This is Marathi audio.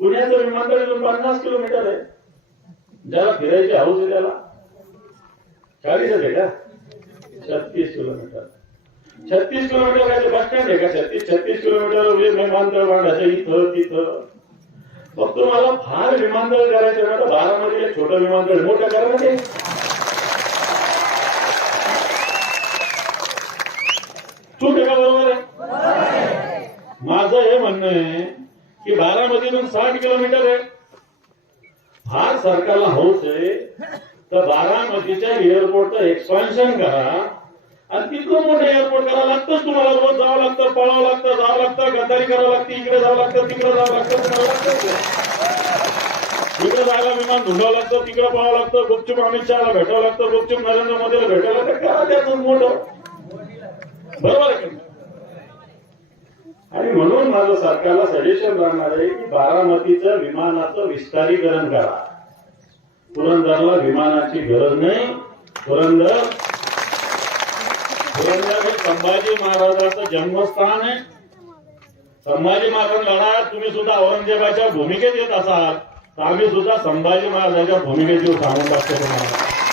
पुण्याचं विमानतळ इथून 50 किलोमीटर आहे. ज्याला फिरायची हौस आहे त्याला 40 आहे का 36 किलोमीटर. 36 किलोमीटर काय बस स्टँड आहे का? 36 किलोमीटर विमानतळ बांधायचं इथं तिथं. मग तुम्हाला फार विमानतळ करायचं ना तर बारामतीला छोटं विमानतळ मोठं करा ना ते. चूक आहे का बरोबर आहे? माझं हे म्हणणं आहे की बारामतीतून 60 किलोमीटर आहे. फार सरकारला हौस आहे तर बारामतीच्या एअरपोर्टचं एक्सपान्शन करा आणि तिथलं मोठं एअरपोर्ट करावं लागतंच. तुम्हाला रोज जावं लागतं, पळावं लागतं, जावं लागतं, गद्दारी करावं लागते, इकडे जावं लागतं, तिकडे जावं लागतं, तुम्हाला लागतं. इकडे जायला विमान धुंडावं लागतं, तिकडे पळावं लागतं, गुपचूप अमित शहाला भेटावं लागतं, गुपचूप नरेंद्र मोदीला भेटावं लागतं. करा त्यातून मोठं. बरोबर आहे. आणि म्हणून माझं सरकारला सजेशन राहणार आहे की बारामतीचं विमानाचं विस्तारीकरण करा. पुरंदरला विमानाची गरज नाही. पुरंदर हे संभाजी महाराजांचं जन्मस्थान आहे. संभाजी महाराज लढा तुम्ही सुद्धा औरंगजेबाच्या भूमिकेत येत असाल तर आम्ही सुद्धा संभाजी महाराजांच्या भूमिकेत येऊन सांगून टाकतो तुम्हाला.